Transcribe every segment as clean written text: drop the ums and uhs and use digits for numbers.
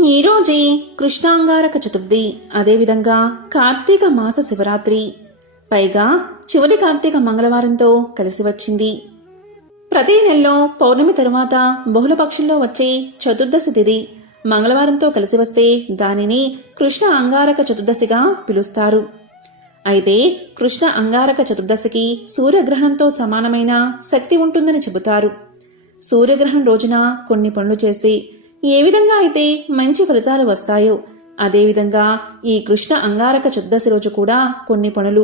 ఈరోజే కృష్ణాంగారక చతుర్థి, అదేవిధంగా కార్తీక మాస శివరాత్రి, పైగా చివరి కార్తీక మంగళవారంతో కలిసి వచ్చింది. ప్రతి నెలలో పౌర్ణమి తరువాత బహుళపక్షంలో వచ్చే చతుర్దశి తిథి మంగళవారంతో కలిసి వస్తే దానిని కృష్ణ అంగారక చతుర్దశిగా పిలుస్తారు. అయితే కృష్ణ అంగారక చతుర్దశికి సూర్యగ్రహణంతో సమానమైన శక్తి ఉంటుందని చెబుతారు. సూర్యగ్రహణం రోజున కొన్ని పనులు చేస్తే ఏ విధంగా అయితే మంచి ఫలితాలు వస్తాయో, అదేవిధంగా ఈ కృష్ణ అంగారక చతుర్దశి రోజు కూడా కొన్ని పనులు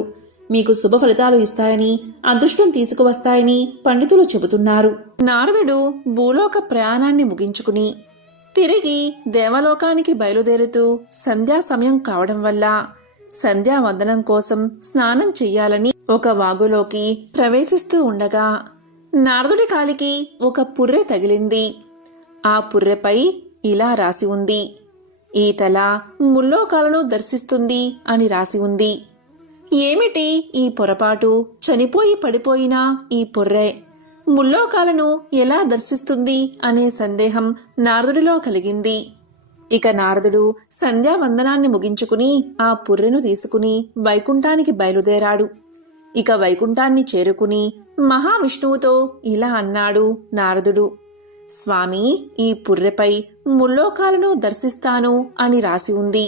మీకు శుభ ఫలితాలు ఇస్తాయని, అదృష్టం తీసుకువస్తాయని పండితులు చెబుతున్నారు. నారదుడు భూలోక ప్రయాణాన్ని ముగించుకుని తిరిగి దేవలోకానికి బయలుదేరుతూ సంధ్యా సమయం కావడం వల్ల సంధ్యావందనం కోసం స్నానం చెయ్యాలని ఒక వాగులోకి ప్రవేశిస్తూ ఉండగా నారదుడి కాలికి ఒక పుర్రె తగిలింది. ఆ పుర్రెపై ఇలా రాసి ఉంది: ఈ తల ముల్లోకాలను దర్శిస్తుంది అని రాసి ఉంది. ఏమిటి ఈ పొరపాటు? చనిపోయి పడిపోయిన ఈ పుర్రె ముల్లోకాలను ఎలా దర్శిస్తుంది అనే సందేహం నారదుడిలో కలిగింది. ఇక నారదుడు సంధ్యావందనాన్ని ముగించుకుని ఆ పుర్రెను తీసుకుని వైకుంఠానికి బయలుదేరాడు. ఇక వైకుంఠాన్ని చేరుకుని మహావిష్ణువుతో ఇలా అన్నాడు నారదుడు: స్వామి, ఈ పుర్రెపై ముల్లోకాలను దర్శిస్తాను అని రాసి ఉంది.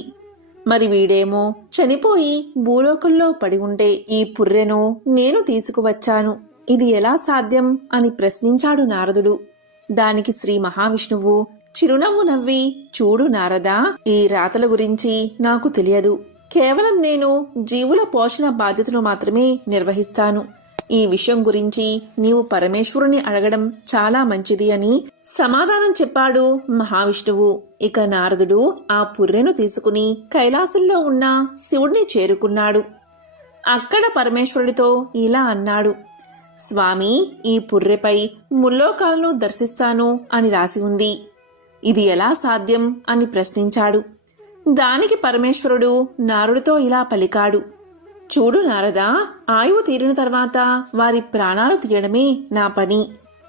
మరి వీడేమో చనిపోయి భూలోకంలో పడి ఉండే ఈ పుర్రెను నేను తీసుకువచ్చాను, ఇది ఎలా సాధ్యం అని ప్రశ్నించాడు నారదుడు. దానికి శ్రీ మహావిష్ణువు చిరునవ్వు నవ్వి, చూడు నారదా, ఈ రాతల గురించి నాకు తెలియదు. కేవలం నేను జీవుల పోషణ బాధ్యతను మాత్రమే నిర్వహిస్తాను. ఈ విషయం గురించి నీవు పరమేశ్వరుని అడగడం చాలా మంచిది అని సమాధానం చెప్పాడు మహావిష్ణువు. ఇక నారదుడు ఆ పుర్రెను తీసుకుని కైలాసంలో ఉన్న శివుడిని చేరుకున్నాడు. అక్కడ పరమేశ్వరుడితో ఇలా అన్నాడు: స్వామి, ఈ పుర్రెపై ముల్లోకాలను దర్శిస్తాను అని రాసి ఉంది, ఇది ఎలా సాధ్యం అని ప్రశ్నించాడు. దానికి పరమేశ్వరుడు నారదుడితో ఇలా పలికాడు: చూడు నారదా, ఆయువు తీరిన తర్వాత వారి ప్రాణాలు తీయడమే నా పని.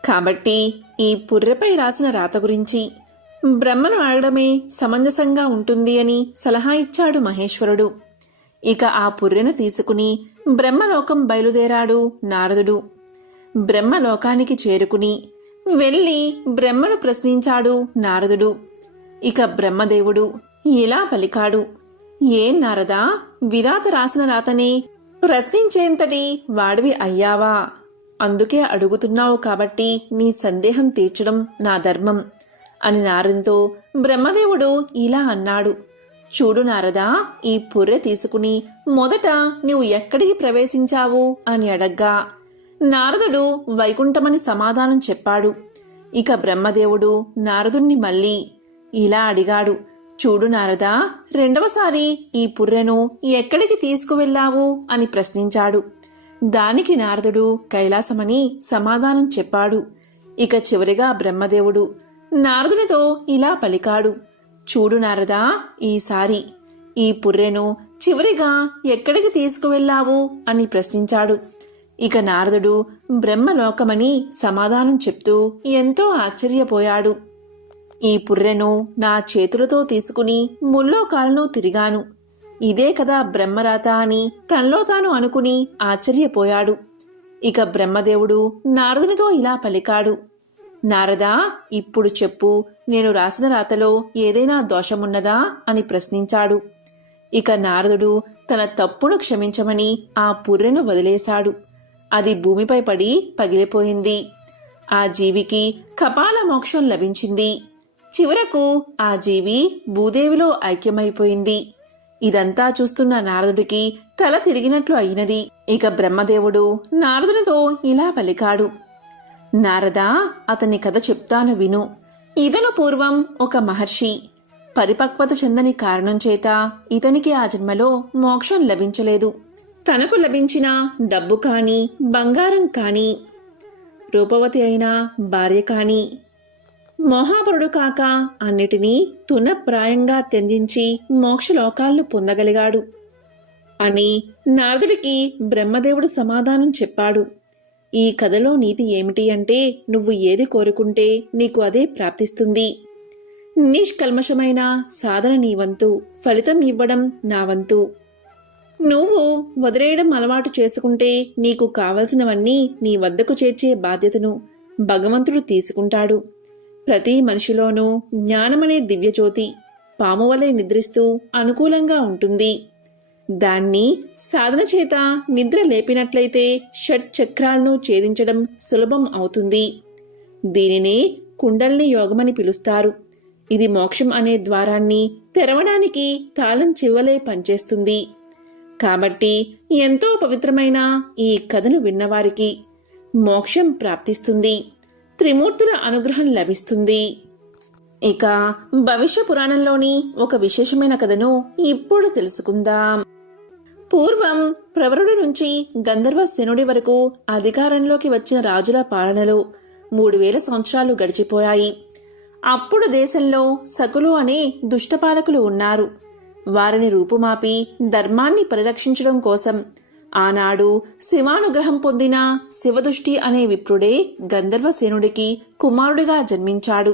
కాబట్టి ఈ పుర్రెపై రాసిన రాత గురించి బ్రహ్మను అడగడమే సమంజసంగా ఉంటుంది అని సలహా ఇచ్చాడు మహేశ్వరుడు. ఇక ఆ పుర్రెను తీసుకుని బ్రహ్మలోకం బయలుదేరాడు నారదుడు. బ్రహ్మలోకానికి చేరుకుని వెళ్ళి బ్రహ్మను ప్రశ్నించాడు నారదుడు. ఇక బ్రహ్మదేవుడు ఇలా పలికాడు: ఏం నారదా, విధాత రాసిన రాతనే ప్రశ్నించేంతటి వాడివి అయ్యావా? అందుకే అడుగుతున్నావు కాబట్టి నీ సందేహం తీర్చడం నా ధర్మం అని నారదునితో బ్రహ్మదేవుడు ఇలా అన్నాడు: చూడు నారదా, ఈ పుర్రె తీసుకుని మొదట నీవు ఎక్కడికి ప్రవేశించావు అని అడగ్గా నారదుడు వైకుంఠమని సమాధానం చెప్పాడు. ఇక బ్రహ్మదేవుడు నారదుణ్ణి మళ్ళీ ఇలా అడిగాడు: చూడు నారదా, రెండవసారి ఈ పుర్రెను ఎక్కడికి తీసుకువెళ్ళావు అని ప్రశ్నించాడు. దానికి నారదుడు కైలాసమని సమాధానం చెప్పాడు. ఇక చివరిగా బ్రహ్మదేవుడు నారదునితో ఇలా పలికాడు: చూడు నారదా, ఈసారి ఈ పుర్రెను చివరిగా ఎక్కడికి తీసుకువెళ్ళావు అని ప్రశ్నించాడు. ఇక నారదుడు బ్రహ్మలోకమని సమాధానం చెప్తూ ఎంతో ఆశ్చర్యపోయాడు. ఈ పుర్రెను నా చేతులతో తీసుకుని ముల్లోకాలను తిరిగాను, ఇదే కదా బ్రహ్మరాత అని తనలో తాను అనుకుని ఆశ్చర్యపోయాడు. ఇక బ్రహ్మదేవుడు నారదునితో ఇలా పలికాడు: నారదా, ఇప్పుడు చెప్పు, నేను రాసిన రాతలో ఏదైనా దోషమున్నదా అని ప్రశ్నించాడు. ఇక నారదుడు తన తప్పును క్షమించమని ఆ పుర్రెను వదిలేశాడు. అది భూమిపై పడి పగిలిపోయింది. ఆ జీవికి కపాల మోక్షం లభించింది. చివరకు ఆ జీవి భూదేవిలో ఐక్యమైపోయింది. ఇదంతా చూస్తున్న నారదుడికి తల తిరిగినట్లు అయినది. ఇక బ్రహ్మదేవుడు నారదునితో ఇలా పలికాడు: నారదా, అతని కథ చెప్తాను విను. ఇతను పూర్వం ఒక మహర్షి. పరిపక్వత చెందని కారణం చేత ఇతనికి ఆ జన్మలో మోక్షం లభించలేదు. తనకు లభించిన డబ్బు కాని, బంగారం కాని, రూపవతి అయిన భార్య కాని, మోహాపరుడు కాక అన్నిటినీ తునప్రాయంగా త్యజించి మోక్షలోకాలను పొందగలిగాడు అని నారదుడికి బ్రహ్మదేవుడు సమాధానం చెప్పాడు. ఈ కథలో నీతి ఏమిటి అంటే, నువ్వు ఏది కోరుకుంటే నీకు అదే ప్రాప్తిస్తుంది. నిష్కల్మషమైన సాధన నీ వంతు, ఫలితం ఇవ్వడం నా వంతు. నువ్వు వదిలేయడం అలవాటు చేసుకుంటే నీకు కావలసినవన్నీ నీ వద్దకు చేర్చే బాధ్యతను భగవంతుడు తీసుకుంటాడు. ప్రతి మనిషిలోనూ జ్ఞానమనే దివ్యజ్యోతి పాము వలె నిద్రిస్తూ అనుకూలంగా ఉంటుంది. దాన్ని సాధన చేత నిద్ర లేపినట్లయితే షట్ చక్రాలను ఛేదించడం సులభం అవుతుంది. దీనినే కుండల్ని యోగమని పిలుస్తారు. ఇది మోక్షం అనే ద్వారాన్ని తెరవడానికి తాళం చెవులే పనిచేస్తుంది. కాబట్టి ఎంతో పవిత్రమైన ఈ కథను విన్నవారికి మోక్షం ప్రాప్తిస్తుంది, త్రిమూర్తుల అనుగ్రహం లభిస్తుంది. ఇక భవిష్య పురాణంలోని ఒక విశేషమైన కథను ఇప్పుడు తెలుసుకుందాం. పూర్వం ప్రవరుడి నుంచి గంధర్వ సేనుడి వరకు అధికారంలోకి వచ్చిన రాజుల పాలనలో 3000 సంవత్సరాలు గడిచిపోయాయి. అప్పుడు దేశంలో సకులు అనే దుష్టపాలకులు ఉన్నారు. వారిని రూపుమాపి ధర్మాన్ని పరిరక్షించడం కోసం ఆనాడు శివానుగ్రహం పొందిన శివదృష్టి అనే విప్రుడే గంధర్వసేనుడికి కుమారుడిగా జన్మించాడు.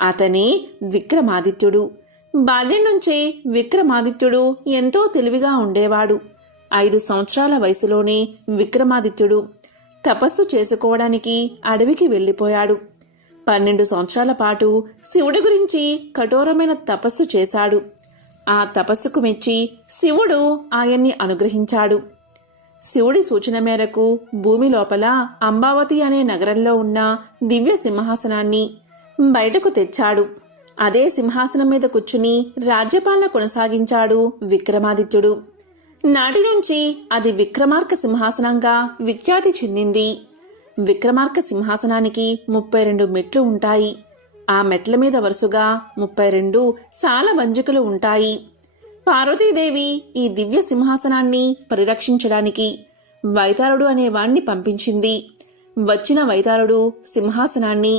అతనే విక్రమాదిత్యుడు. బాల్యం నుంచే విక్రమాదిత్యుడు ఎంతో తెలివిగా ఉండేవాడు. 5 సంవత్సరాల వయసులోనే విక్రమాదిత్యుడు తపస్సు చేసుకోవడానికి అడవికి వెళ్లిపోయాడు. 12 సంవత్సరాల పాటు శివుడి గురించి కఠోరమైన తపస్సు చేశాడు. ఆ తపస్సుకు మెచ్చి శివుడు ఆయన్ని అనుగ్రహించాడు. శివుడి సూచన మేరకు భూమి లోపల అంబావతి అనే నగరంలో ఉన్న దివ్య సింహాసనాన్ని బయటకు తెచ్చాడు. అదే సింహాసనం మీద కూర్చుని రాజ్యపాలన కొనసాగించాడు విక్రమాదిత్యుడు. నాటి నుంచి అది విక్రమార్క సింహాసనంగా విఖ్యాతి చెందింది. విక్రమార్క సింహాసనానికి 32 మెట్లు ఉంటాయి. ఆ మెట్ల మీద వరుసగా 32 సాలవంజికలు ఉంటాయి. పార్వతీదేవి ఈ దివ్య సింహాసనాన్ని పరిరక్షించడానికి వైతాళుడు అనేవాణ్ణి పంపించింది. వచ్చిన వైతాళుడు సింహాసనాన్ని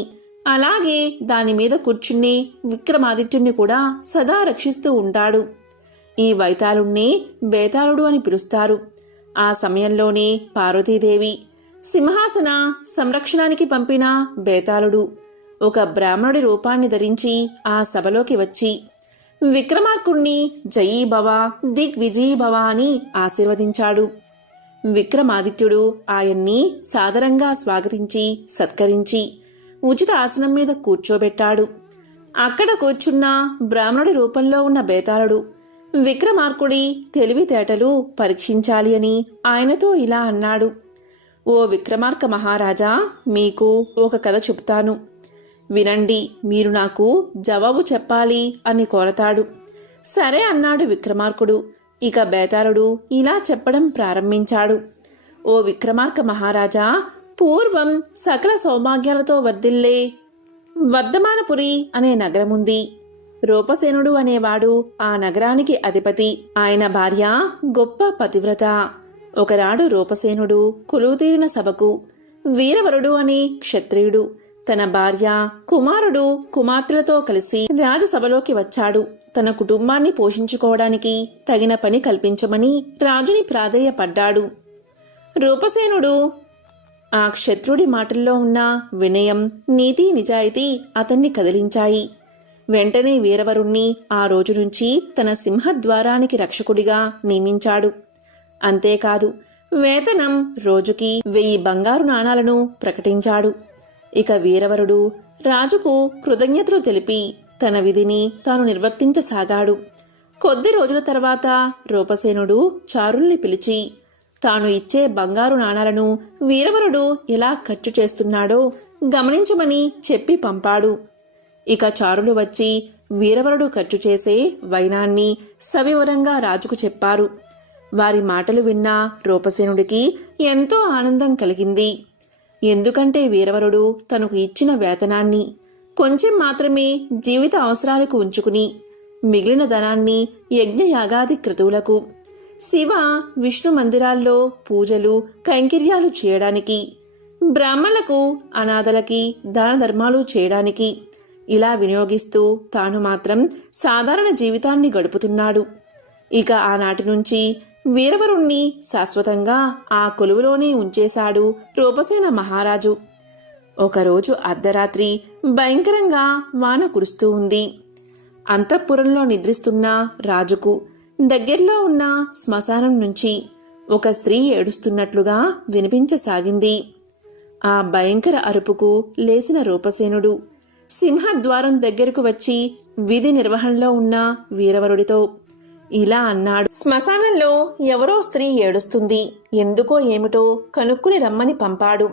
అలాగే దానిమీద కూర్చునే విక్రమాదిత్యుణ్ణి కూడా సదా రక్షిస్తూ ఉంటాడు. ఈ వైతాళుణ్ణే బేతాళుడు అని పిలుస్తారు. ఆ సమయంలోనే పార్వతీదేవి సింహాసన సంరక్షణానికి పంపిన బేతాళుడు ఒక బ్రాహ్మణుడి రూపాన్ని ధరించి ఆ సభలోకి వచ్చి విక్రమార్కుణ్ణి జయీభవ దిగ్విజయీభవ అని ఆశీర్వదించాడు. విక్రమాదిత్యుడు ఆయన్ని సాదరంగా స్వాగతించి సత్కరించి ఉచిత ఆసనం మీద కూర్చోబెట్టాడు. అక్కడ కూర్చున్న బ్రాహ్మణుడి రూపంలో ఉన్న బేతాళుడు విక్రమార్కుడి తెలివితేటలు పరీక్షించాలి అని ఆయనతో ఇలా అన్నాడు. ఓ విక్రమార్క మహారాజా, మీకు ఒక కథ చెబుతాను, వినండి, మీరు నాకు జవాబు చెప్పాలి అని కోరతాడు. సరే అన్నాడు విక్రమార్కుడు. ఇక బేతాళుడు ఇలా చెప్పడం ప్రారంభించాడు. ఓ విక్రమార్క మహారాజా, పూర్వం సకల సౌభాగ్యాలతో వర్ధిల్లే వర్ధమానపురి అనే నగరముంది. రూపసేనుడు అనేవాడు ఆ నగరానికి అధిపతి. ఆయన భార్య గొప్ప పతివ్రత. ఒకనాడు రూపసేనుడు కొలువుతీరిన సభకు వీరవరుడు అనే క్షత్రియుడు తన భార్య, కుమారుడు, కుమార్తెలతో కలిసి రాజసభలోకి వచ్చాడు. తన కుటుంబాన్ని పోషించుకోవడానికి తగిన పని కల్పించమని రాజుని ప్రాధేయపడ్డాడు. రూపసేనుడు ఆ క్షత్రుడి మాటల్లో ఉన్న వినయం, నీతి, నిజాయితీ అతన్ని కదిలించాయి. వెంటనే వీరవరుణ్ణి ఆ రోజు నుంచి తన సింహద్వారానికి రక్షకుడిగా నియమించాడు. అంతేకాదు, వేతనం రోజుకి 1000 బంగారు నాణాలను ప్రకటించాడు. ఇక వీరవరుడు రాజుకు కృతజ్ఞతలు తెలిపి తన విధిని తాను నిర్వర్తించసాగాడు. కొద్ది రోజుల తర్వాత రూపసేనుడు చారుల్ని పిలిచి తాను ఇచ్చే బంగారు నాణాలను వీరవరుడు ఎలా ఖర్చు చేస్తున్నాడో గమనించమని చెప్పి పంపాడు. ఇక చారులు వచ్చి వీరవరుడు ఖర్చు చేసే వైనాన్ని సవివరంగా రాజుకు చెప్పారు. వారి మాటలు విన్న రూపసేనుడికి ఎంతో ఆనందం కలిగింది. ఎందుకంటే వీరవరుడు తనకు ఇచ్చిన వేతనాన్ని కొంచెం మాత్రమే జీవిత అవసరాలకు ఉంచుకుని మిగిలిన ధనాన్ని యజ్ఞయాగాది క్రతువులకు, శివ విష్ణు మందిరాల్లో పూజలు కైంకర్యాలు చేయడానికి, బ్రాహ్మణులకు అనాథలకి దాన ధర్మాలు చేయడానికి ఇలా వినియోగిస్తూ తాను మాత్రం సాధారణ జీవితాన్ని గడుపుతున్నాడు. ఇక ఆనాటి నుంచి వీరవరుణ్ణి శాశ్వతంగా ఆ కొలువులోనే ఉంచేశాడు రూపసేన మహారాజు. ఒకరోజు అర్ధరాత్రి భయంకరంగా వాన కురుస్తూ ఉంది. అంతఃపురంలో నిద్రిస్తున్న రాజుకు దగ్గర్లో ఉన్న శ్మశానం నుంచి ఒక స్త్రీ ఏడుస్తున్నట్లుగా వినిపించసాగింది. ఆ భయంకర అరుపుకు లేచిన రూపసేనుడు సింహద్వారం దగ్గరకు వచ్చి విధి నిర్వహణలో ఉన్న వీరవరుడితో ఇలా అన్నాడు. శ్మశానంలో ఎవరో స్త్రీ ఏడుస్తుంది, ఎందుకో ఏమిటో కనుక్కుని రమ్మని పంపాడు.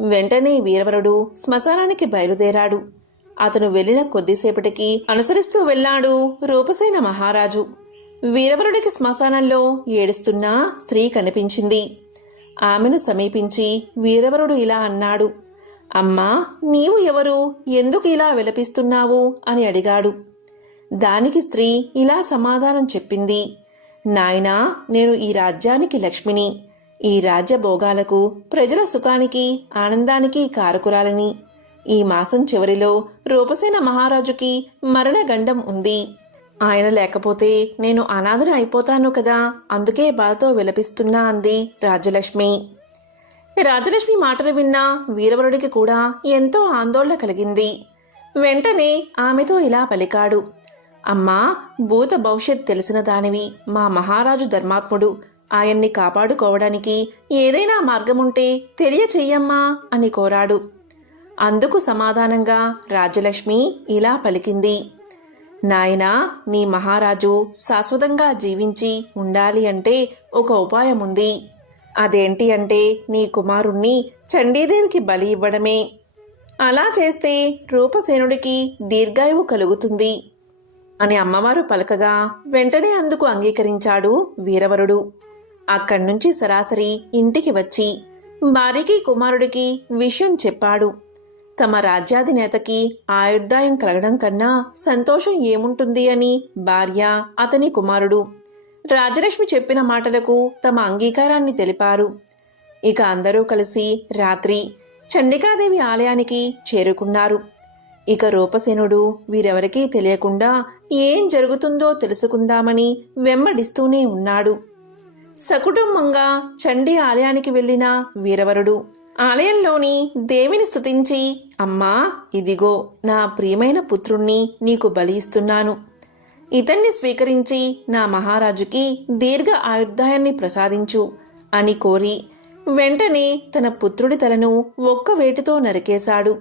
వెంటనే వీరవరుడు శ్మశానానికి బయలుదేరాడు. అతను వెళ్లిన కొద్దిసేపటికి అనుసరిస్తూ వెళ్లాడు రూపసేన మహారాజు. వీరవరుడికి శ్మశానంలో ఏడుస్తున్న స్త్రీ కనిపించింది. ఆమెను సమీపించి వీరవరుడు ఇలా అన్నాడు. అమ్మా, నీవు ఎవరు, ఎందుకు ఇలా విలపిస్తున్నావు అని అడిగాడు. దానికి స్త్రీ ఇలా సమాధానం చెప్పింది. నాయనా, నేను ఈ రాజ్యానికి లక్ష్మిని, ఈ రాజ్య భోగాలకు ప్రజల సుఖానికి ఆనందానికి కారకురాలని. ఈ మాసం చివరిలో రూపసేన మహారాజుకి మరణగండం ఉంది. ఆయన లేకపోతే నేను అనాథన అయిపోతాను కదా, అందుకే బాధతో విలపిస్తున్నా అంది రాజ్యలక్ష్మి. రాజలక్ష్మి మాటలు విన్న వీరవరుడికి కూడా ఎంతో ఆందోళన కలిగింది. వెంటనే ఆమెతో ఇలా పలికాడు. అమ్మా, భూత భవిష్యత్ తెలిసిన దానివి, మా మహారాజు ధర్మాత్ముడు, ఆయన్ని కాపాడుకోవడానికి ఏదైనా మార్గముంటే తెలియచెయ్యమ్మా అని కోరాడు. అందుకు సమాధానంగా రాజ్యలక్ష్మి ఇలా పలికింది. నాయనా, నీ మహారాజు శాశ్వతంగా జీవించి ఉండాలి అంటే ఒక ఉపాయముంది. అదేంటి అంటే నీ కుమారుణ్ణి చండీదేవికి బలి ఇవ్వడమే. అలా చేస్తే రూపసేనుడికి దీర్ఘాయువు కలుగుతుంది అని అమ్మవారు పలకగా వెంటనే అందుకు అంగీకరించాడు వీరవరుడు. అక్కడ్నుంచి సరాసరి ఇంటికి వచ్చి భార్యకి కుమారుడికి విషయం చెప్పాడు. తమ రాజ్యాధినేతకి ఆయుర్దాయం కలగడం కన్నా సంతోషం ఏముంటుంది అని భార్య, అతని కుమారుడు రాజలక్ష్మి చెప్పిన మాటలకు తమ అంగీకారాన్ని తెలిపారు. ఇక అందరూ కలిసి రాత్రి చండికాదేవి ఆలయానికి చేరుకున్నారు. ఇక రూపసేనుడు వీరెవరికీ తెలియకుండా ఏం జరుగుతుందో తెలుసుకుందామని వెంబడిస్తూనే ఉన్నాడు. సకుటుంబంగా చండీ ఆలయానికి వెళ్లిన వీరవరుడు ఆలయంలోని దేవిని స్తుతించి, అమ్మా, ఇదిగో నా ప్రియమైన పుత్రుణ్ణి నీకు బలి ఇస్తున్నాను. ఇతన్ని స్వీకరించి నా మహారాజుకి దీర్ఘ ఆయుర్దాయాన్ని ప్రసాదించు అని కోరి వెంటనే తన పుత్రుడి తలను ఒక్క వేటుతో నరికేశాడు.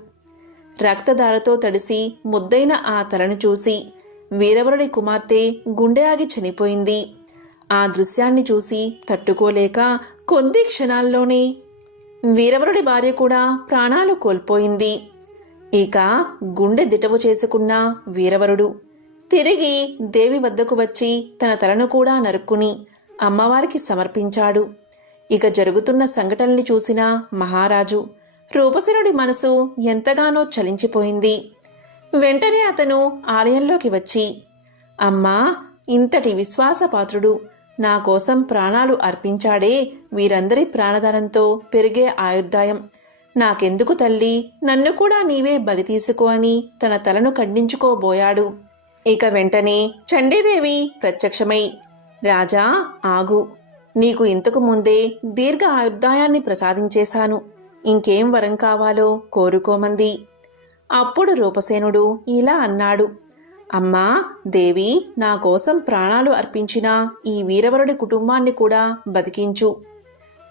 రక్తధారతో తడిసి ముద్దైన ఆ తలను చూసి వీరవరుడి కుమార్తె గుండె ఆగి చనిపోయింది. ఆ దృశ్యాన్ని చూసి తట్టుకోలేక కొద్ది క్షణాల్లోనే వీరవరుడి భార్య కూడా ప్రాణాలు కోల్పోయింది. ఇక గుండె దిటవు చేసుకున్న వీరవరుడు తిరిగి దేవి వద్దకు వచ్చి తన తలను కూడా నరుక్కుని అమ్మవారికి సమర్పించాడు. ఇక జరుగుతున్న సంఘటనల్ని చూసిన మహారాజు రూపసేనుడి మనసు ఎంతగానో చలించిపోయింది. వెంటనే అతను ఆలయంలోకి వచ్చి, అమ్మా, ఇంతటి విశ్వాసపాత్రుడు నా కోసం ప్రాణాలు అర్పించాడే, వీరందరి ప్రాణదానంతో పెరిగే ఆయుర్దాయం నాకెందుకు తల్లి, నన్ను కూడా నీవే బలి తీసుకో అని తన తలను ఖండించుకోబోయాడు. ఇక వెంటనే చండీదేవి ప్రత్యక్షమై, రాజా, ఆగు, నీకు ఇంతకు ముందే దీర్ఘ ఆయుర్దాయాన్ని ప్రసాదించేశాను, ఇంకేం వరం కావాలో కోరుకోమంది. అప్పుడు రూపసేనుడు ఇలా అన్నాడు. అమ్మా దేవి, నా కోసం ప్రాణాలు అర్పించిన ఈ వీరవరుడి కుటుంబాన్ని కూడా బతికించు.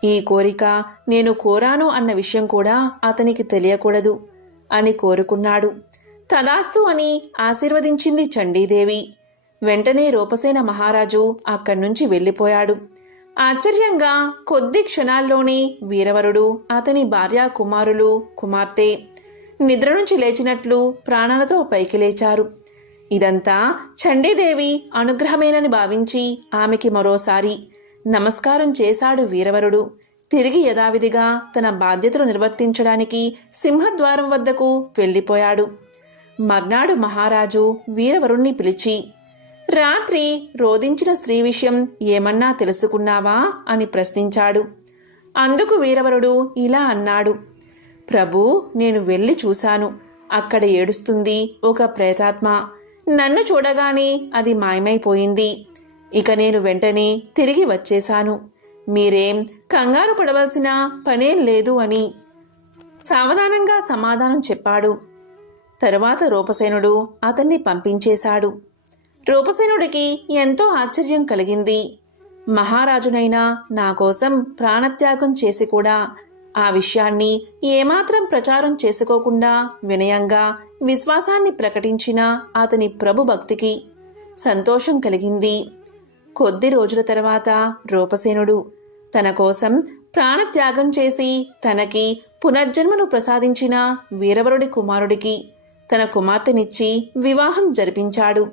ఈ కోరిక నేను కోరాను అన్న విషయం కూడా అతనికి తెలియకూడదు అని కోరుకున్నాడు. తదాస్తు అని ఆశీర్వదించింది చండీదేవి. వెంటనే రూపసేన మహారాజు అక్కడ్నుంచి వెళ్ళిపోయాడు. ఆశ్చర్యంగా కొద్ది క్షణాల్లోనే వీరవరుడు, అతని భార్య, కుమారులు, కుమార్తె నిద్ర నుంచి లేచినట్లు ప్రాణాలతో పైకి లేచారు. ఇదంతా చండీదేవి అనుగ్రహమేనని భావించి ఆమెకి మరోసారి నమస్కారం చేశాడు వీరవరుడు. తిరిగి యథావిధిగా తన బాధ్యతలు నిర్వర్తించడానికి సింహద్వారం వద్దకు వెళ్ళిపోయాడు. మర్నాడు మహారాజు వీరవరుణ్ణి పిలిచి, రాత్రి రోదించిన స్త్రీ విషయం ఏమన్నా తెలుసుకున్నావా అని ప్రశ్నించాడు. అందుకు వీరవరుడు ఇలా అన్నాడు. ప్రభూ, నేను వెళ్ళి చూశాను. అక్కడ ఏడుస్తుంది ఒక ప్రేతాత్మ. నన్ను చూడగానే అది మాయమైపోయింది. ఇక నేను వెంటనే తిరిగి వచ్చేశాను. మీరేం కంగారు పడవలసిన పనేం లేదు అని సావధానంగా సమాధానం చెప్పాడు. తరువాత రూపసేనుడు అతన్ని పంపించేశాడు. రూపసేనుడికి ఎంతో ఆశ్చర్యం కలిగింది. మహారాజునైనా నా కోసం ప్రాణత్యాగం చేసి కూడా ఆ విషయాన్ని ఏమాత్రం ప్రచారం చేసుకోకుండా వినయంగా విశ్వాసాన్ని ప్రకటించిన అతని ప్రభు భక్తికి సంతోషం కలిగింది. కొద్ది రోజుల తర్వాత రూపసేనుడు తన కోసం ప్రాణత్యాగం చేసి తనకి పునర్జన్మను ప్రసాదించిన వీరవరుడి కుమారుడికి తన కుమార్తెనిచ్చి వివాహం జరిపించాడు.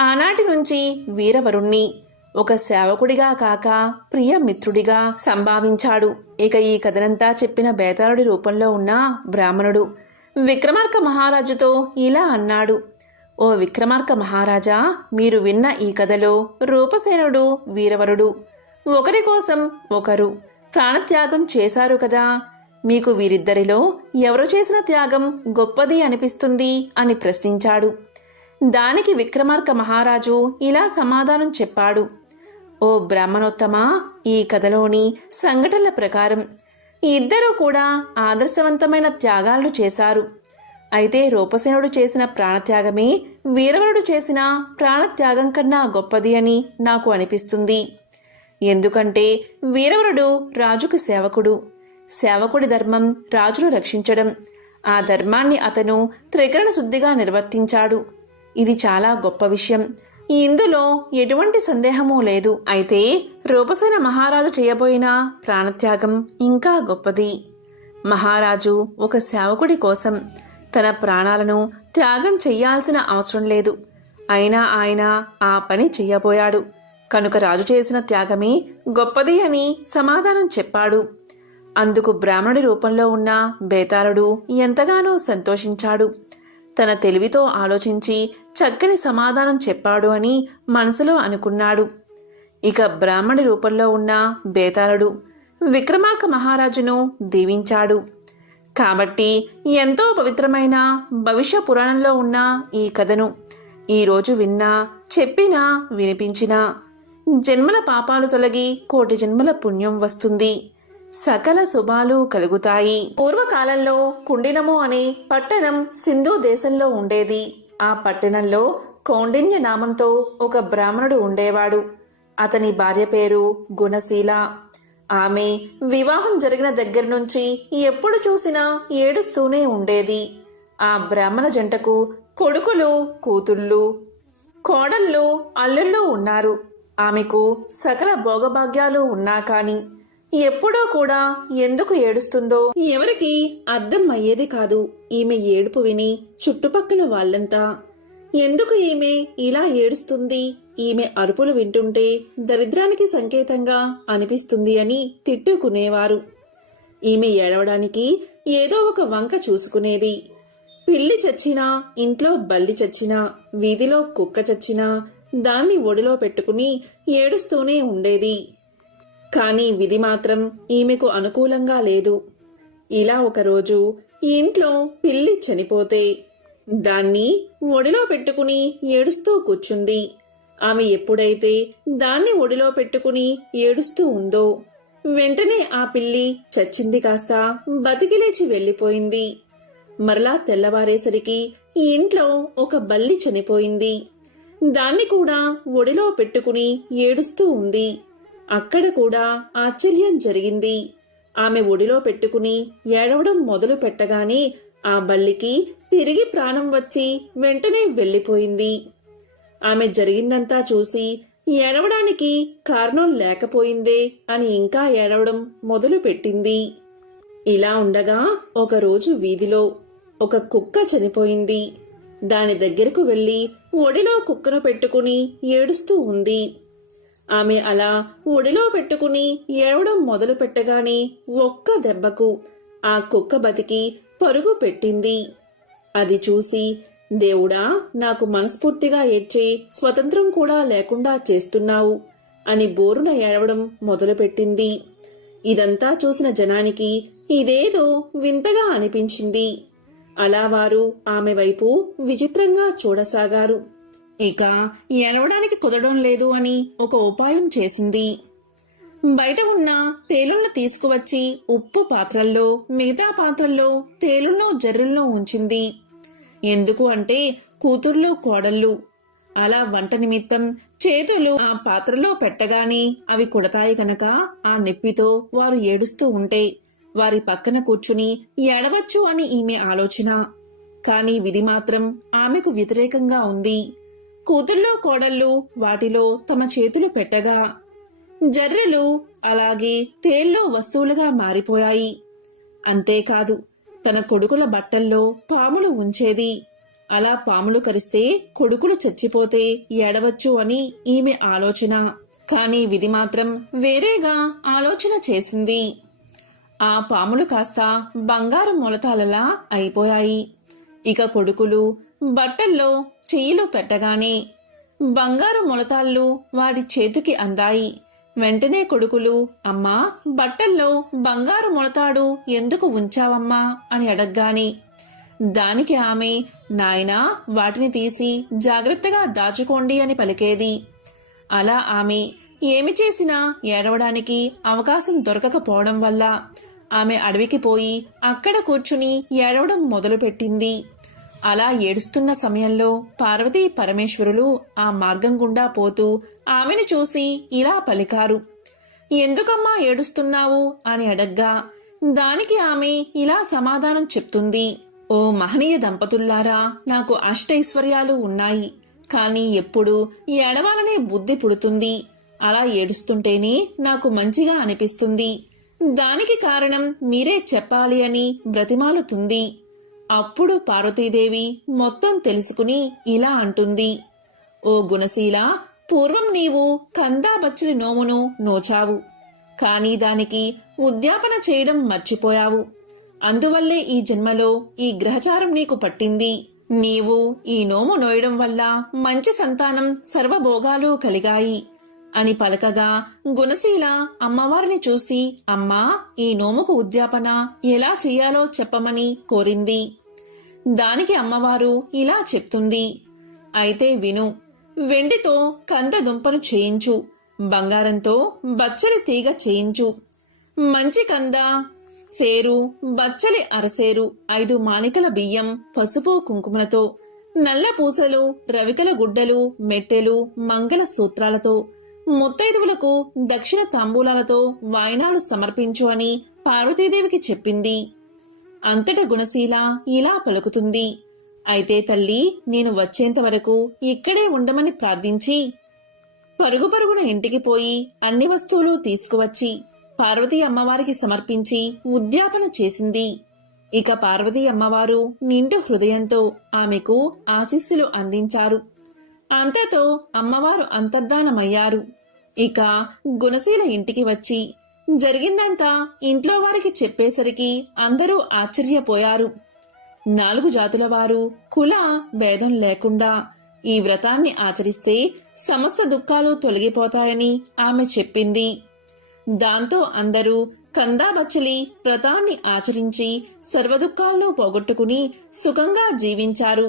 ఆనాటి నుంచి వీరవరుణ్ణి ఒక సేవకుడిగా కాక ప్రియమిత్రుడిగా సంభావించాడు. ఇక ఈ కథనంతా చెప్పిన బేతాళుడి రూపంలో ఉన్న బ్రాహ్మణుడు విక్రమార్క మహారాజుతో ఇలా అన్నాడు. ఓ విక్రమార్క మహారాజా, మీరు విన్న ఈ కథలో రూపసేనుడు, వీరవరుడు ఒకరి కోసం ఒకరు ప్రాణత్యాగం చేశారు కదా. మీకు వీరిద్దరిలో ఎవరు చేసిన త్యాగం గొప్పది అనిపిస్తుంది అని ప్రశ్నించాడు. దానికి విక్రమార్క మహారాజు ఇలా సమాధానం చెప్పాడు. ఓ బ్రాహ్మణోత్తమా, ఈ కథలోని సంఘటనల ప్రకారం ఇద్దరూ కూడా ఆదర్శవంతమైన త్యాగాలను చేశారు. అయితే రూపసేనుడు చేసిన ప్రాణత్యాగమే వీరవరుడు చేసిన ప్రాణత్యాగం కన్నా గొప్పది అని నాకు అనిపిస్తుంది. ఎందుకంటే వీరవరుడు రాజుకు సేవకుడు. సేవకుడి ధర్మం రాజును రక్షించడం. ఆ ధర్మాన్ని అతను త్రికరణ శుద్ధిగా నిర్వర్తించాడు. ఇది చాలా గొప్ప విషయం. ఇందులో ఎటువంటి సందేహమూ లేదు. అయితే రూపసేన మహారాజు చేయబోయిన ప్రాణత్యాగం ఇంకా గొప్పది. మహారాజు ఒక సేవకుడి కోసం తన ప్రాణాలను త్యాగం చెయ్యాల్సిన అవసరం లేదు. అయినా ఆయన ఆ పని చెయ్యబోయాడు కనుక రాజు చేసిన త్యాగమే గొప్పది అని సమాధానం చెప్పాడు. అందుకు బ్రాహ్మణుడి రూపంలో ఉన్న బేతాళుడు ఎంతగానో సంతోషించాడు. తన తెలివితో ఆలోచించి చక్కని సమాధానం చెప్పాడు అని మనసులో అనుకున్నాడు. ఇక బ్రాహ్మణి రూపంలో ఉన్న బేతాళుడు విక్రమార్క మహారాజును దీవించాడు. కాబట్టి ఎంతో పవిత్రమైన భవిష్య పురాణంలో ఉన్న ఈ కథను ఈరోజు విన్నా, చెప్పినా, వినిపించినా జన్మల పాపాలు తొలగి కోటి జన్మల పుణ్యం వస్తుంది. సకల శుభాలు కలుగుతాయి. పూర్వకాలంలో కుండినము అనే పట్టణం సింధు దేశంలో ఉండేది. ఆ పట్టణంలో కౌండిన్య నామంతో ఒక బ్రాహ్మణుడు ఉండేవాడు. అతని భార్య పేరు గుణశీల. ఆమె వివాహం జరిగిన దగ్గర నుంచి ఎప్పుడు చూసినా ఏడుస్తూనే ఉండేది. ఆ బ్రాహ్మణ జంటకు కొడుకులు, కూతుళ్ళు, కోడళ్ళు, అల్లుళ్ళు ఉన్నారు. ఆమెకు సకల భోగభాగ్యాలు ఉన్నా కాని ఎప్పుడూ కూడా ఎందుకు ఏడుస్తుందో ఎవరికి అర్థం అయ్యేది కాదు. ఈమె ఏడుపు విని చుట్టుపక్కల వాళ్ళంతా ఎందుకు ఈమె ఇలా ఏడుస్తుంది, ఈమె అరుపులు వింటుంటే దరిద్రానికి సంకేతంగా అనిపిస్తుంది అని తిట్టుకునేవారు. ఈమె ఏడవడానికి ఏదో ఒక వంక చూసుకునేది. పిల్లి చచ్చినా, ఇంట్లో బల్లి చచ్చినా, వీధిలో కుక్క చచ్చినా దాన్ని ఒడిలో పెట్టుకుని ఏడుస్తూనే ఉండేది. కాని విధి మాత్రం ఈమెకు అనుకూలంగా లేదు. ఇలా ఒకరోజు ఇంట్లో పిల్లి చనిపోతే దాన్ని ఒడిలో పెట్టుకుని ఏడుస్తూ కూర్చుంది. ఆమె ఎప్పుడైతే దాన్ని ఒడిలో పెట్టుకుని ఏడుస్తూ ఉందో వెంటనే ఆ పిల్లి చచ్చింది కాస్త బతికిలేచి వెళ్లిపోయింది. మరలా తెల్లవారేసరికి ఇంట్లో ఒక బల్లి చనిపోయింది. దాన్ని కూడా ఒడిలో పెట్టుకుని ఏడుస్తూ ఉంది. అక్కడ కూడా ఆశ్చర్యం జరిగింది. ఆమె ఒడిలో పెట్టుకుని ఏడవడం మొదలు పెట్టగానే ఆ బల్లికి తిరిగి ప్రాణం వచ్చి వెంటనే వెళ్లిపోయింది. ఆమె జరిగిందంతా చూసి ఏడవడానికి కారణం లేకపోయిందే అని ఇంకా ఏడవడం మొదలు పెట్టింది. ఇలా ఉండగా ఒకరోజు వీధిలో ఒక కుక్క చనిపోయింది. దాని దగ్గరకు వెళ్లి ఒడిలో కుక్కను పెట్టుకుని ఏడుస్తూ ఉంది. ఆమె అలా ఒడిలో పెట్టుకుని ఏడవడం మొదలు పెట్టగానే ఒక్క దెబ్బకు ఆ కుక్క బతికి పరుగు పెట్టింది. అది చూసి, దేవుడా, నాకు మనస్ఫూర్తిగా ఏడ్చే స్వతంత్రం కూడా లేకుండా చేస్తున్నావు అని బోరున ఏడవడం మొదలుపెట్టింది. ఇదంతా చూసిన జనానికి ఇదేదో వింతగా అనిపించింది. అలా వారు ఆమె వైపు విచిత్రంగా చూడసాగారు. ఇక ఏడవడానికి కుదరడం లేదు అని ఒక ఉపాయం చేసింది. బయట ఉన్న తేలులను తీసుకువచ్చి ఉప్పు పాత్రల్లో, మిగతా పాత్రల్లో తేలులను జర్రుల్లో ఉంచింది. ఎందుకు అంటే కూతుర్లు కోడళ్ళు. అలా వంట నిమిత్తం చేతులు ఆ పాత్రలో పెట్టగానే అవి కుడతాయి గనక ఆ నొప్పితో వారు ఏడుస్తూ ఉంటే వారి పక్కన కూర్చుని ఏడవచ్చు అని ఈమె ఆలోచన. కాని విధి మాత్రం ఆమెకు వ్యతిరేకంగా ఉంది. కూతుర్లో కోడళ్ళు వాటిలో తమ చేతులు పెట్టగా జర్రెలు అలాగే తేల్లో వస్తువులుగా మారిపోయాయి. అంతేకాదు తన కొడుకుల బట్టల్లో పాములు ఉంచేది. అలా పాములు కరిస్తే కొడుకులు చచ్చిపోతే ఏడవచ్చు అని ఈమె ఆలోచన. కాని విధి మాత్రం వేరేగా ఆలోచన చేసింది. ఆ పాములు కాస్త బంగారు మొలతాలలా అయిపోయాయి. ఇక కొడుకులు బట్టల్లో చెయ్యిలు పెట్టగానే బంగారు మొలతాళ్ళు వాడి చేతికి అందాయి. వెంటనే కొడుకులు, అమ్మా, బట్టల్లో బంగారు మొలతాడు ఎందుకు ఉంచావమ్మా అని అడగ్గాని దానికి ఆమె, నాయనా, వాటిని తీసి జాగ్రత్తగా దాచుకోండి అని పలికేది. అలా ఆమె ఏమి చేసినా ఏడవడానికి అవకాశం దొరకకపోవడం వల్ల ఆమె అడవికి పోయి అక్కడ కూర్చుని ఏడవడం మొదలుపెట్టింది. అలా ఏడుస్తున్న సమయంలో పార్వతీ పరమేశ్వరులు ఆ మార్గం గుండా పోతూ ఆమెను చూసి ఇలా పలికారు. ఎందుకమ్మా ఏడుస్తున్నావు అని అడగ్గా దానికి ఆమె ఇలా సమాధానం చెప్తుంది. ఓ మహనీయ దంపతుల్లారా, నాకు అష్టైశ్వర్యాలు ఉన్నాయి, కాని ఎప్పుడు ఏడవాలనే బుద్ధి పుడుతుంది. అలా ఏడుస్తుంటేనే నాకు మంచిగా అనిపిస్తుంది. దానికి కారణం మీరే చెప్పాలి అని బ్రతిమాలుతుంది. అప్పుడు పార్వతీదేవి మొత్తం తెలుసుకుని ఇలా అంటుంది. ఓ గుణశీల, పూర్వం నీవు కందాబచ్చలి నోమును నోచావు, కాని దానికి ఉద్యాపన చేయడం మర్చిపోయావు. అందువల్లే ఈ జన్మలో ఈ గ్రహచారం నీకు పట్టింది. నీవు ఈ నోము నోయడం వల్ల మంచి సంతానం సర్వభోగాలు కలిగాయి అని పలకగా గుణశీల అమ్మవారిని చూసి, అమ్మా, ఈ నోముకు ఉద్యాపన ఎలా చెయ్యాలో చెప్పమని కోరింది. దానికి అమ్మవారు ఇలా చెప్తుంది. అయితే విను. వెండితో కంద దుంపను చేయించు, బంగారంతో బచ్చలి తీగ చేయించు, మంచి కంద సేరు, బచ్చలి అరసేరు, 5 మానికల బియ్యం, పసుపు కుంకుమలతో, నల్ల పూసలు, రవికల గుడ్డలు, మెట్టెలు, మంగళ సూత్రాలతో, ముత్తైదువులకు దక్షిణ తాంబూలాలతో వాయినాలు సమర్పించు అని పార్వతీదేవికి చెప్పింది. అంతట గుణశీల ఇలా పలుకుతుంది. అయితే తల్లి, నేను వచ్చేంత వరకు ఇక్కడే ఉండమని ప్రార్థించి పరుగు పరుగున ఇంటికి పోయి అన్ని వస్తువులు తీసుకువచ్చి పార్వతీ అమ్మవారికి సమర్పించి ఉద్యాపన చేసింది. ఇక పార్వతీ అమ్మవారు నిండు హృదయంతో ఆమెకు ఆశీస్సులు అందించారు. అంతతో అమ్మవారు అంతర్ధానమయ్యారు. ఇక గుణశీల ఇంటికి వచ్చి జరిగిందంతా ఇంట్లో వారికి చెప్పేసరికి అందరూ ఆశ్చర్యపోయారు. 4 జాతుల వారు కుల భేదం లేకుండా ఈ వ్రతాన్ని ఆచరిస్తే సమస్త దుఃఖాలు తొలగిపోతాయని ఆమె చెప్పింది. దాంతో అందరూ కందాబచ్చలి వ్రతాన్ని ఆచరించి సర్వదుఃఖాలను పోగొట్టుకుని సుఖంగా జీవించారు.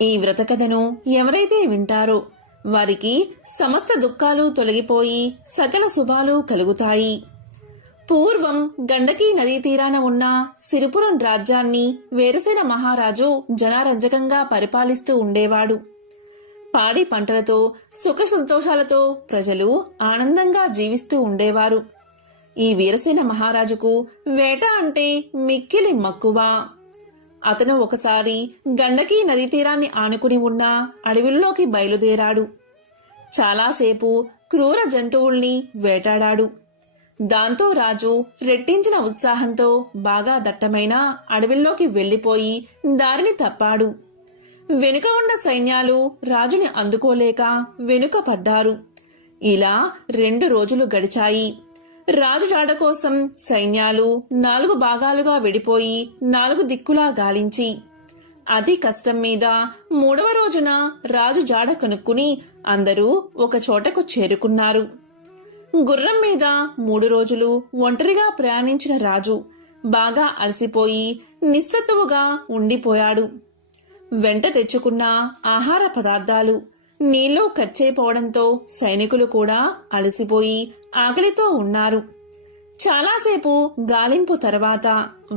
ఈ వ్రత కథను ఎవరైతే వింటారో వారికి సమస్త దుఃఖాలు తొలగిపోయి సకల శుభాలు కలుగుతాయి. పూర్వం గండకీ నదీ తీరాన ఉన్న సిరిపురం రాజ్యాన్ని వేరసేన మహారాజు జనారంజకంగా పరిపాలిస్తూ ఉండేవాడు. పాడి పంటలతో సుఖ సంతోషాలతో ప్రజలు ఆనందంగా జీవిస్తూ ఉండేవారు. ఈ వీరసేన మహారాజుకు వేట అంటే మిక్కిలి మక్కువ. అతను ఒకసారి గండకీ నదీ తీరాన్ని ఆనుకుని ఉన్న అడవుల్లోకి బయలుదేరాడు. చాలాసేపు క్రూర జంతువుల్ని వేటాడాడు. దాంతో రాజు రెట్టించిన ఉత్సాహంతో బాగా దట్టమైన అడవిల్లోకి వెళ్లిపోయి దారిని తప్పాడు. వెనుక ఉన్న సైన్యాలు రాజుని అందుకోలేక వెనుక పడ్డారు. ఇలా 2 రోజులు గడిచాయి. రాజు జాడ కోసం సైన్యాలు 4 భాగాలుగా విడిపోయి 4 దిక్కులా గాలించి అతి కష్టం మీద 3వ రోజున రాజు జాడ కనుక్కుని అందరూ ఒక చోటకు చేరుకున్నారు. గుర్రం మీద 3 రోజులు ఒంటరిగా ప్రయాణించిన రాజు బాగా అలసిపోయి నిస్సత్తువుగా ఉండిపోయాడు. వెంట తెచ్చుకున్న ఆహార పదార్థాలు నీళ్లు ఖర్చయిపోవడంతో సైనికులు కూడా అలసిపోయి ఆకలితో ఉన్నారు. చాలాసేపు గాలింపు తర్వాత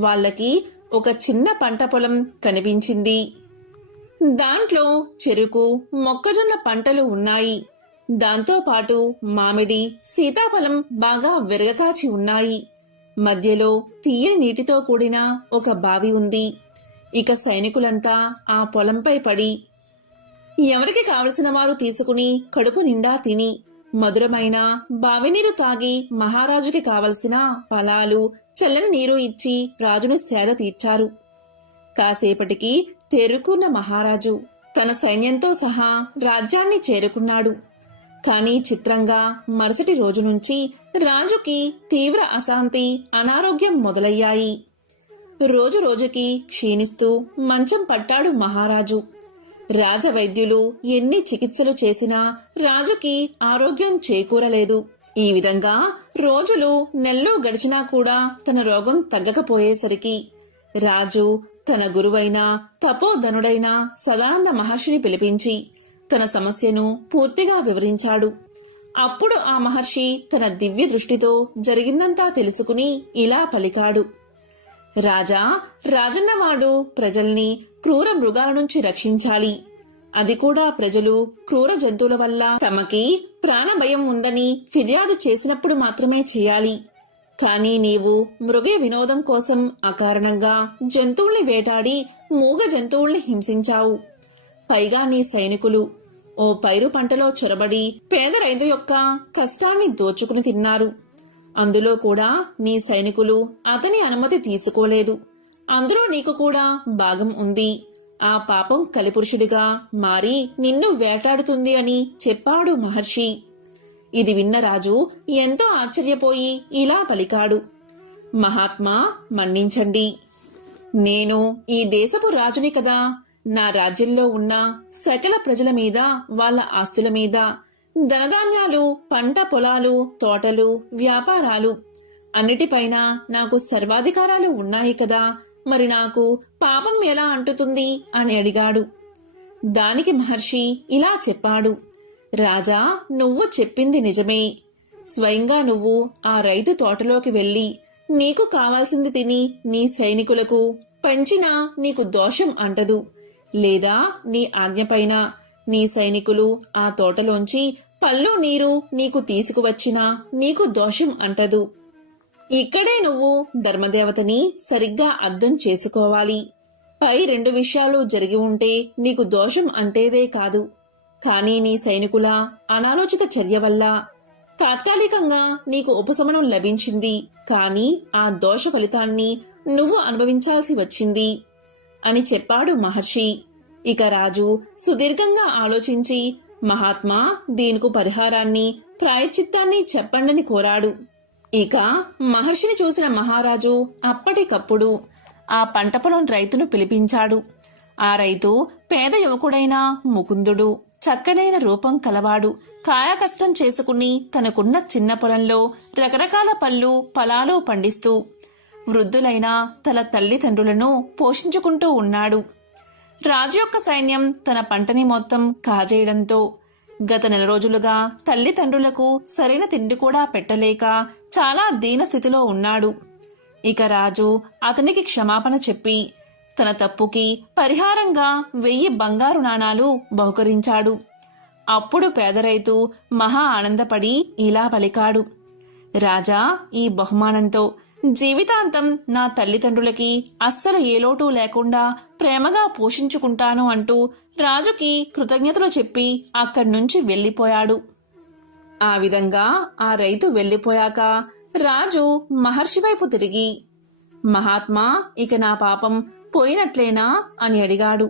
వాళ్ళకి ఒక చిన్న పంట పొలం కనిపించింది. దాంట్లో చెరుకు, మొక్కజొన్న పంటలు ఉన్నాయి. దాంతోపాటు మామిడి, సీతాఫలం బాగా విరగకాచి ఉన్నాయి. మధ్యలో తీయని నీటితో కూడిన ఒక బావి ఉంది. ఇక సైనికులంతా ఆ పొలంపై పడి ఎవరికి కావలసిన వారు తీసుకుని కడుపు నిండా తిని మధురమైన బావినీరు తాగి మహారాజుకి కావలసిన ఫలాలు, చల్లని నీరు ఇచ్చి రాజును సేద తీర్చారు. కాసేపటికి తేరుకున్న మహారాజు తన సైన్యంతో సహా రాజ్యాన్ని చేరుకున్నాడు. కాని చిత్రంగా మరుసటి రోజు నుంచి రాజుకి తీవ్ర అశాంతి, అనారోగ్యం మొదలయ్యాయి. రోజు రోజుకి క్షీణిస్తూ మంచం పట్టాడు మహారాజు. రాజవైద్యులు ఎన్ని చికిత్సలు చేసినా రాజుకి ఆరోగ్యం చేకూరలేదు. ఈ విధంగా రోజులు నెలలు గడిచినా కూడా తన రోగం తగ్గకపోయేసరికి రాజు తన గురువైన తపోధనుడైన సదానంద మహర్షిని పిలిపించి తన సమస్యను పూర్తిగా వివరించాడు. అప్పుడు ఆ మహర్షి తన దివ్య దృష్టితో జరిగిందంతా తెలుసుకుని ఇలా పలికాడు. రాజా, రాజన్నవాడు ప్రజల్ని క్రూర మృగాల నుంచి రక్షించాలి. అది కూడా ప్రజలు క్రూర జంతువుల వల్ల తమకి ప్రాణభయం ఉందని ఫిర్యాదు చేసినప్పుడు మాత్రమే చేయాలి. కాని నీవు మృగ వినోదం కోసం అకారణంగా జంతువుల్ని వేటాడి మూగ జంతువుల్ని హింసించావు. పైగా నీ సైనికులు ఓ పైరు పంటలో చొరబడి పేద రైతు యొక్క కష్టాన్ని దోచుకుని తిన్నారు. అందులో కూడా నీ సైనికులు అతని అనుమతి తీసుకోలేదు. అందులో నీకు కూడా భాగం ఉంది. ఆ పాపం కలిపురుషుడిగా మారి నిన్ను వేటాడుతుంది అని చెప్పాడు మహర్షి. ఇది విన్న రాజు ఎంతో ఆశ్చర్యపోయి ఇలా పలికాడు. మహాత్మా, మన్నించండి. నేను ఈ దేశపు రాజుని కదా. నా రాజ్యంలో ఉన్న సకల ప్రజల మీద, వాళ్ళ ఆస్తుల మీద, ధనధాన్యాలు, పంట పొలాలు, తోటలు, వ్యాపారాలు అన్నిటిపైన నాకు సర్వాధికారాలు ఉన్నాయి కదా. మరి నాకు పాపం ఎలా అంటుతుంది అని అడిగాడు. దానికి మహర్షి ఇలా చెప్పాడు. రాజా, నువ్వు చెప్పింది నిజమే. స్వయంగా నువ్వు ఆ రైతు తోటలోకి వెళ్లి నీకు కావాల్సింది తిని నీ సైనికులకు పంచినా నీకు దోషం అంటదు. లేదా నీ ఆజ్ఞపైన నీ సైనికులు ఆ తోటలోంచి పళ్ళు నీరు నీకు తీసుకువచ్చినా నీకు దోషం అంటదు. ఇక్కడే నువ్వు ధర్మదేవతని సరిగ్గా అర్థం చేసుకోవాలి. పై రెండు విషయాలు జరిగి ఉంటే నీకు దోషం అంటేదే కాదు. కానీ నీ సైనికుల అనాలోచిత చర్య వల్ల తాత్కాలికంగా నీకు ఉపశమనం లభించింది. కానీ ఆ దోష ఫలితాన్ని నువ్వు అనుభవించాల్సి వచ్చింది అని చెప్పాడు మహర్షి. ఇక రాజు సుదీర్ఘంగా ఆలోచించి, మహాత్మా, దీనికి పరిహారాన్ని, ప్రాయశ్చిత్తాన్ని చెప్పండని కోరాడు. ఇక మహర్షిని చూసిన మహారాజు అప్పటికప్పుడు ఆ పంట పొలం రైతును పిలిపించాడు. ఆ రైతు పేద యువకుడైన ముకుందుడు. చక్కనైన రూపం కలవాడు. కాయకష్టం చేసుకుని తనకున్న చిన్న పొలంలో రకరకాల పళ్ళు, ఫలాలు పండిస్తూ వృద్ధులైన తన తల్లిదండ్రులను పోషించుకుంటూ ఉన్నాడు. రాజు యొక్క సైన్యం తన పంటని మొత్తం కాజేయడంతో గత నెల రోజులుగా తల్లిదండ్రులకు సరైన తిండి కూడా పెట్టలేక చాలా దీనస్థితిలో ఉన్నాడు. ఇక రాజు అతనికి క్షమాపణ చెప్పి తన తప్పుకి పరిహారంగా 1000 బంగారు నాణాలు బహుకరించాడు. అప్పుడు పేద రైతు మహా ఆనందపడి ఇలా పలికాడు. రాజా, ఈ బహుమానంతో జీవితాంతం నా తల్లిదండ్రులకి అస్సలు ఏ లోటు లేకుండా ప్రేమగా పోషించుకుంటాను అంటూ రాజుకి కృతజ్ఞతలు చెప్పి అక్కడ్నుంచి వెళ్లిపోయాడు. ఆ విధంగా ఆ రైతు వెళ్లిపోయాక రాజు మహర్షి వైపు తిరిగి, మహాత్మా, ఇక నా పాపం పోయినట్లేనా అని అడిగాడు.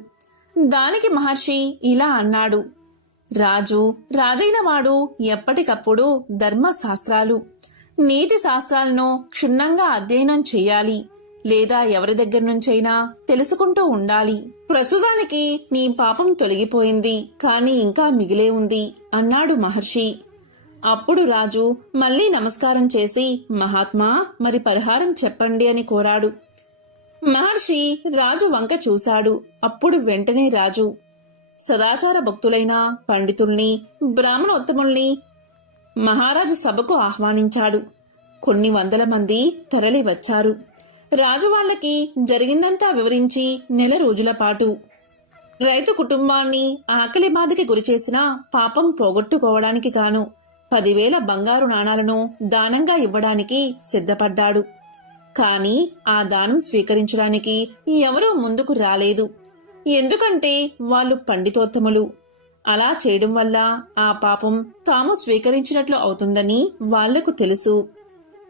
దానికి మహర్షి ఇలా అన్నాడు. రాజైన వాడు ఎప్పటికప్పుడు ధర్మశాస్త్రాలు, నీతి శాస్త్రాలను క్షుణ్ణంగా అధ్యయనం చెయ్యాలి. లేదా ఎవరి దగ్గర నుంచైనా తెలుసుకుంటూ ఉండాలి. ప్రస్తుతానికి నీ పాపం తొలగిపోయింది, కాని ఇంకా మిగిలే ఉంది అన్నాడు మహర్షి. అప్పుడు రాజు మళ్లీ నమస్కారం చేసి, మహాత్మా, మరి పరిహారం చెప్పండి అని కోరాడు. మహర్షి రాజు వంక చూశాడు. అప్పుడు వెంటనే రాజు సదాచార భక్తులైన పండితుల్ని, బ్రాహ్మణోత్తముల్ని మహారాజు సభకు ఆహ్వానించాడు. కొన్ని వందల మంది తరలి వచ్చారు. రాజు వాళ్ళకి జరిగిందంతా వివరించి నెల రోజుల పాటు రైతు కుటుంబాన్ని ఆకలి బాధకి గురిచేసిన పాపం పోగొట్టుకోవడానికి గాను 10,000 బంగారు నాణాలను దానంగా ఇవ్వడానికి సిద్ధపడ్డాడు. కాని ఆ దానం స్వీకరించడానికి ఎవరూ ముందుకు రాలేదు. ఎందుకంటే వాళ్ళు పండితోత్తములు. అలా చేయడం వల్ల ఆ పాపం తాము స్వీకరించినట్లు అవుతుందని వాళ్లకు తెలుసు.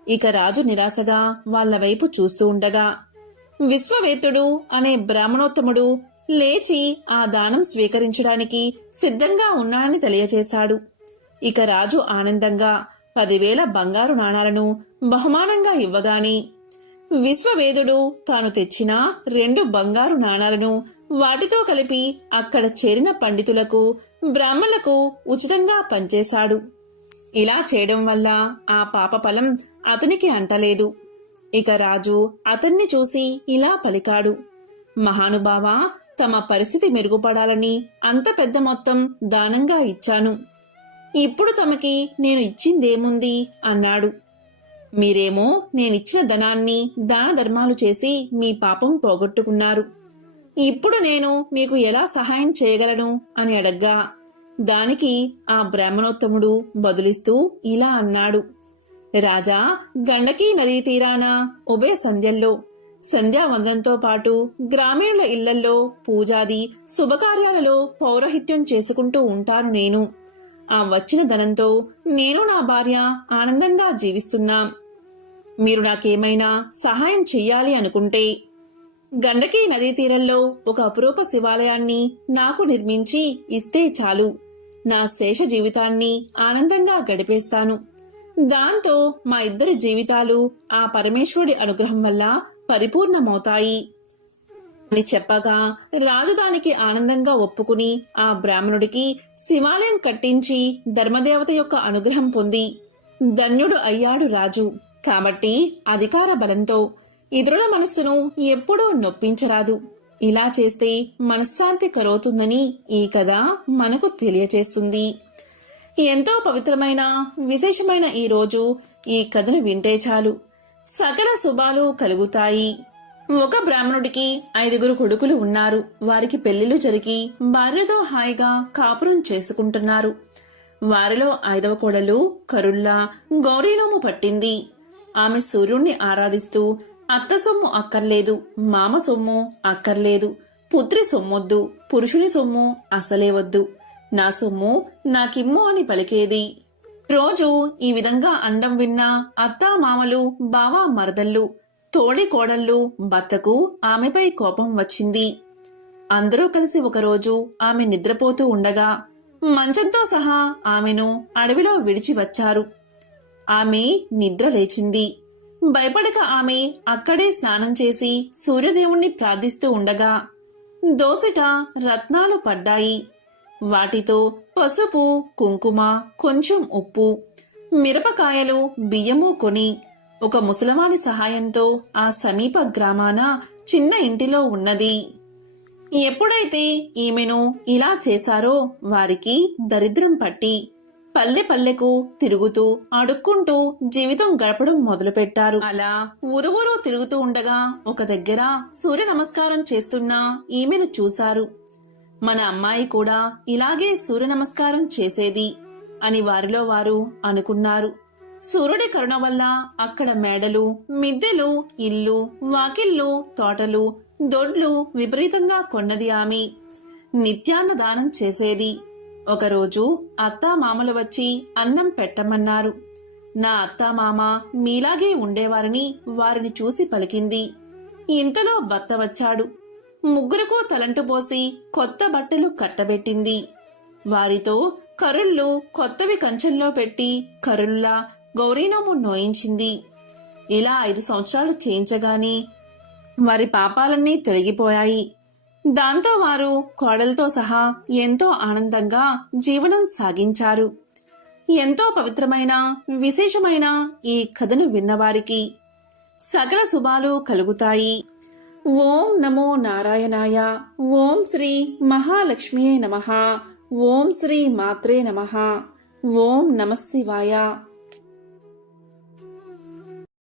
ఇక రాజు నిరాశగా వాళ్ల వైపు చూస్తూ ఉండగా విశ్వవేత్తుడు అనే బ్రాహ్మణోత్తముడు లేచి ఆ దానం స్వీకరించడానికి సిద్ధంగా ఉన్నాడని తెలియచేశాడు. ఇక రాజు ఆనందంగా 10,000 బంగారు నాణాలను బహుమానంగా ఇవ్వగాని విశ్వవేదుడు తాను తెచ్చిన 2 బంగారు నాణాలను వాటితో కలిపి అక్కడ చేరిన పండితులకు, బ్రాహ్మణులకు ఉచితంగా పంచేశాడు. ఇలా చేయడం వల్ల ఆ పాపఫలం అతనికి అంటలేదు. ఇక రాజు అతన్ని చూసి ఇలా పలికాడు, మహానుభావా, తమ పరిస్థితి మెరుగుపడాలని అంత పెద్ద మొత్తం దానంగా ఇచ్చాను. ఇప్పుడు తమకి నేను ఇచ్చిందేముంది అన్నాడు. మీరేమో నేనిచ్చిన ధనాన్ని దాన ధర్మాలు చేసి మీ పాపం పోగొట్టుకున్నారు. ఇప్పుడు నేను మీకు ఎలా సహాయం చేయగలను అని అడగ్గా దానికి ఆ బ్రాహ్మణోత్తముడు బదులిస్తూ ఇలా అన్నాడు, రాజా, గండకీ నదీ తీరాన ఉభయ సంధ్యల్లో సంధ్యావందనంతో పాటు గ్రామీణుల ఇళ్లల్లో పూజాది శుభకార్యాలలో పౌరహిత్యం చేసుకుంటూ ఉంటాను నేను. ఆ వచ్చిన ధనంతో నేను నా భార్య ఆనందంగా జీవిస్తున్నాం. మీరు నాకేమైనా సహాయం చెయ్యాలి అనుకుంటే గండకీ నదీ తీరంలో ఒక అపురూప శివాలయాన్ని నాకు నిర్మించి ఇస్తే చాలు. నా శేష జీవితాన్ని ఆనందంగా గడిపేస్తాను. దాంతో మా ఇద్దరి జీవితాలు ఆ పరమేశ్వరుడి అనుగ్రహం వల్ల పరిపూర్ణమవుతాయి అని చెప్పగా రాజు దానికి ఆనందంగా ఒప్పుకుని ఆ బ్రాహ్మణుడికి శివాలయం కట్టించి ధర్మదేవత యొక్క అనుగ్రహం పొంది ధన్యుడు అయ్యాడు రాజు. కాబట్టి అధికార బలంతో ఇతరుల మనస్సును ఎప్పుడూ నొప్పించరాదు. ఇలా చేస్తే మనశ్శాంతి కరవుతుందని ఈ కథ మనకు తెలియచేస్తుంది. ఎంతో పవిత్రమైన విశేషమైన ఈ రోజు ఈ కథను వింటే చాలు సకల శుభాలు కలుగుతాయి. ఒక బ్రాహ్మణుడికి 5 కొడుకులు ఉన్నారు. వారికి పెళ్లిళ్లు జరిగి భార్యతో హాయిగా కాపురం చేసుకుంటున్నారు. వారిలో 5వ కోడలు కరుళ్ళ గౌరీనోము పట్టింది. ఆమె సూర్యుణ్ణి ఆరాధిస్తూ అత్త సొమ్ము అక్కర్లేదు, మామ సొమ్ము అక్కర్లేదు, పుత్రి సొమ్మొద్దు, పురుషుని సొమ్ము అసలే వద్దు, నా సొమ్ము నాకిమ్ము అని పలికేది. రోజు ఈ విధంగా అండం విన్న అత్తా మామలు, బావా మరదళ్ళు, తోడి కోడళ్ళు భర్తకు ఆమెపై కోపం వచ్చింది. అందరూ కలిసి ఒకరోజు ఆమె నిద్రపోతూ ఉండగా మంచంతో సహా ఆమెను అడవిలో విడిచి వచ్చారు. ఆమె నిద్ర లేచింది. భయపడక ఆమె అక్కడే స్నానం చేసి సూర్యదేవుణ్ణి ప్రార్థిస్తూ ఉండగా దోసిట రత్నాలు పడ్డాయి. వాటితో పసుపు, కుంకుమ, కొంచెం ఉప్పు, మిరపకాయలు, బియ్యము కొని ఒక ముసలవాని సహాయంతో ఆ సమీప గ్రామాన చిన్న ఇంటిలో ఉన్నది. ఎప్పుడైతే ఈమెను ఇలా చేశారో వారికి దరిద్రం పట్టి పల్లె పల్లెకు తిరుగుతూ అడుక్కుంటూ జీవితం గడపడం మొదలుపెట్టారు. అలా ఊరు తిరుగుతూ ఉండగా ఒక దగ్గర సూర్య నమస్కారం చేస్తున్న ఈమెను చూశారు. మన అమ్మాయి కూడా ఇలాగే సూర్య నమస్కారం చేసేది అని వారిలో వారు అనుకున్నారు. సూర్యుడి కరుణ వల్ల అక్కడ మేడలు, మిద్దెలు, ఇల్లు, వాకిళ్ళు, తోటలు, దొడ్లు విపరీతంగా కొన్నది ఆమె. నిత్యాన్నదానం చేసేది. ఒకరోజు అత్తామామలు వచ్చి అన్నం పెట్టమన్నారు. నా అత్తామామ మీలాగే ఉండేవారని వారిని చూసి పలికింది. ఇంతలో భర్త వచ్చాడు. ముగ్గురుకు తలంటు పోసి కొత్త బట్టలు కట్టబెట్టింది. వారితో కరుళ్ళు కొత్తవి కంచెంలో పెట్టి కరుళ్ళ గౌరీనోము నోయించింది. ఇలా 5 సంవత్సరాలు చేయించగాని వారి పాపాలన్నీ తొలగిపోయాయి. దాంతో వారు కోడలతో సహా ఎంతో ఆనందంగా జీవనం సాగించారు. ఎంతో పవిత్రమైన విశేషమైన ఈ కథను విన్నవారికి సకల శుభాలు కలుగుతాయి. ఓం నమో నారాయణాయ. ఓం శ్రీ మహాలక్ష్మియే నమః. ఓం శ్రీ మాత్రే నమః. ఓం నమః శివాయ.